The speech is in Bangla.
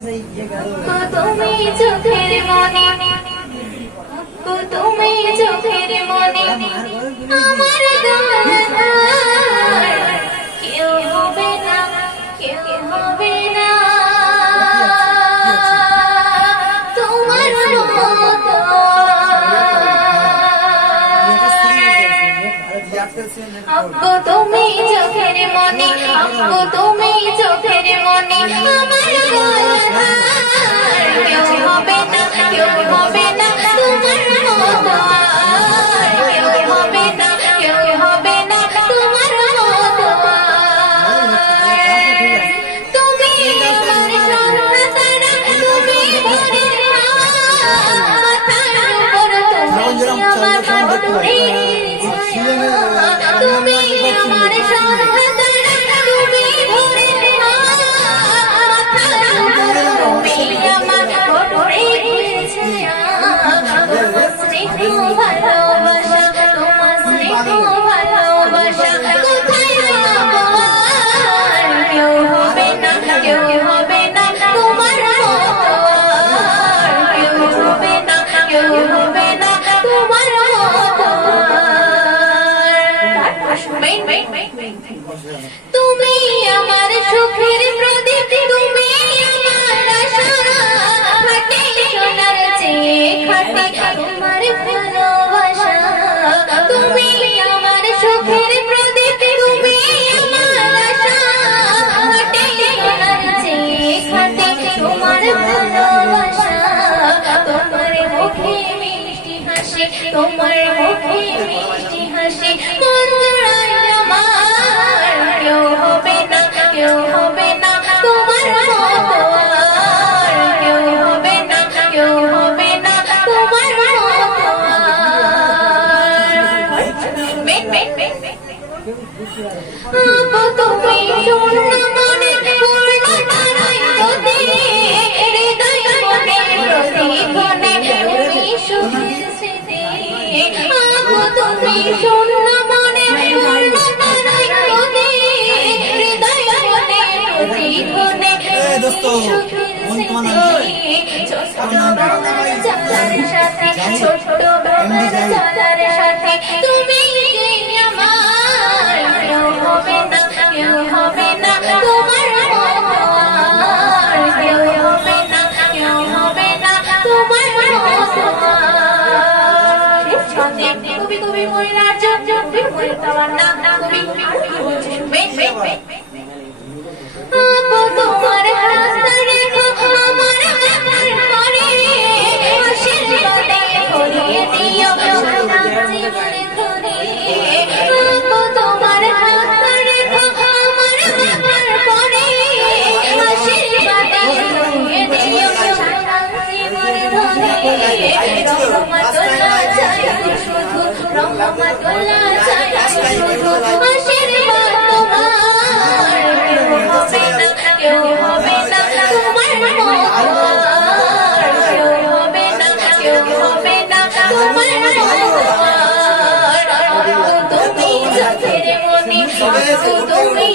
তুমি চোখের মনে তুমি চোখের মনে আমার কেউ হবে না কেউ হবে না তোমার মতো আব্বু তুমি চোখের মনে আব্বু তুমি চোখের মনে আমার কেউ হবে না কেউ হবে না তোমার মতো কেউ হবে না কেউ হবে না তোমার মতো তুমি আমার সন্তানা তুমি ভোরের মাথার উপর তুমি আমার তুমি আমার সন্তানা তুমি ভোরের মাথার উপর তুমি আমার ভালোবাসা তোমার স্নেহ ভালোবাসা কোথায় আমার কেউ হবে না কেউ হবে না তোমার মতো কেউ হবে না কেউ হবে না তোমার মতো তুমি আমার সুখের প্রদীপ তুমি আমার আশা খাটে সোনার চেয়ে খাটে তোমার ভালোবাসা তুমি আমার সুখের প্রদীপ তুমি আমার আশা খাটে সোনার চেয়ে খাটে তোমার ভালোবাসা তোমার মুখে মিষ্টি হাসি তোমার মুখে মিষ্টি হাসি মনজুড়াই আমার কেউ হবে না কেউ হবে না তোমার মতো কেউ হবে না কেউ হবে না তোমার মতো তুমি শূন্য মনে পূর্ণ তারাই যদি হৃদয় মনে প্রতিক্ষণে তুমি সুখের স্মৃতি তুমি শূন্য মনে পূর্ণ তারাই যদি হৃদয় মনে প্রতিক্ষণে ছোট বেলার সাথে তুমি আমার কেউ হবে না কেউ হবে না তোমার মতো কেউ হবে না কেউ হবে না তোমার মতো কবি কবি ময়না জব জব ময়না তোমার নাম কবি তোমার রাস্তা রেখো আমার পরে আশীর্বাদে ভরিয়ে দিও সারা জীবন ধরে তোমার রাস্তা রেখো আমার পরে আশীর্বাদে ভরিয়ে দিও সারা জীবন ধরে রহমতুল্লাহ চাই শুধু রহমতুল্লাহ চাই শুধু আশীর্বাদ তোমার কেউ হবে না তোমার মতো কেউ হবে না কেউ হবে না তোমার মতো তুমি চোখের মনে তুমি